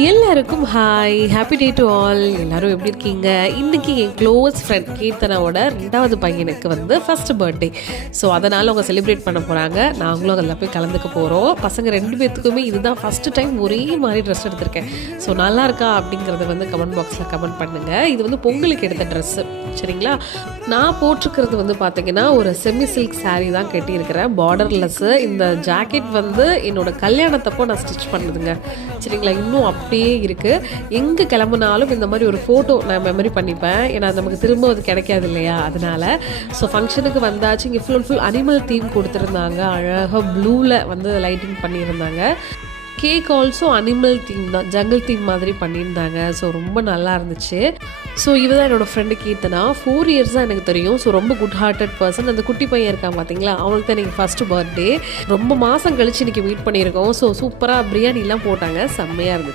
எல்லாருக்கும் hi, happy day to all. எல்லாரும் எப்படி இருக்கீங்க? இன்றைக்கி என் க்ளோஸ் ஃப்ரெண்ட் கீர்த்தனாவோட 2வது பையனுக்கு வந்து ஃபஸ்ட்டு பர்த்டே. ஸோ அதனால் அவங்க செலிப்ரேட் பண்ண போகிறாங்க. நாங்களும் அதில் போய் கலந்துக்க போகிறோம். பசங்க 2 பேர்த்துக்குமே இதுதான் ஃபஸ்ட்டு டைம் ஒரே மாதிரி ட்ரெஸ் எடுத்திருக்கேன். ஸோ நல்லா இருக்கா அப்படிங்கிறத வந்து கமெண்ட் பாக்ஸில் கமெண்ட் பண்ணுங்கள். இது வந்து பொங்கலுக்கு எடுத்த ட்ரெஸ்ஸு, சரிங்களா? நான் போட்டிருக்கிறது வந்து பார்த்திங்கன்னா ஒரு செமி சில்க் சாரீ தான் கட்டியிருக்கிறேன், பார்டர்லெஸ்ஸு. இந்த ஜாக்கெட் வந்து என்னோடய கல்யாணத்தப்போ நான் ஸ்டிச் பண்ணதுங்க, சரிங்களா? இன்னும் அப்படியே இருக்குது. எங்கே கிளம்புனாலும் இந்த மாதிரி ஒரு ஃபோட்டோ நான் மெமரி பண்ணிப்பேன். ஏன்னா நமக்கு திரும்ப அது கிடைக்காது இல்லையா? அதனால் ஸோ ஃபங்க்ஷனுக்கு வந்தாச்சு. இங்கே ஃபுல் அனிமல் தீம் கொடுத்துருந்தாங்க. அழகாக ப்ளூவில் வந்து லைட்டிங் பண்ணியிருந்தாங்க. கேக் ஆல்சோ அனிமல் தீம் தான், ஜங்கிள் தீம் மாதிரி பண்ணியிருந்தாங்க. ஸோ ரொம்ப நல்லா இருந்துச்சு. ஸோ இவ தான் என்னோடய ஃப்ரெண்டு கீர்த்தனா. 4 இயர்ஸ் தான் எனக்கு தெரியும். ஸோ ரொம்ப குட் ஹார்ட்டட் பர்சன். அந்த குட்டி பையன் இருக்கான் பார்த்தீங்களா, அவனுக்கு தான் இன்றைக்கி ஃபஸ்ட்டு பர்த்டே. ரொம்ப மாதம் கழிச்சு இன்றைக்கி மீட் பண்ணியிருக்கோம். ஸோ சூப்பராக பிரியாணிலாம் போட்டாங்க, செம்மையாக இருந்துச்சு.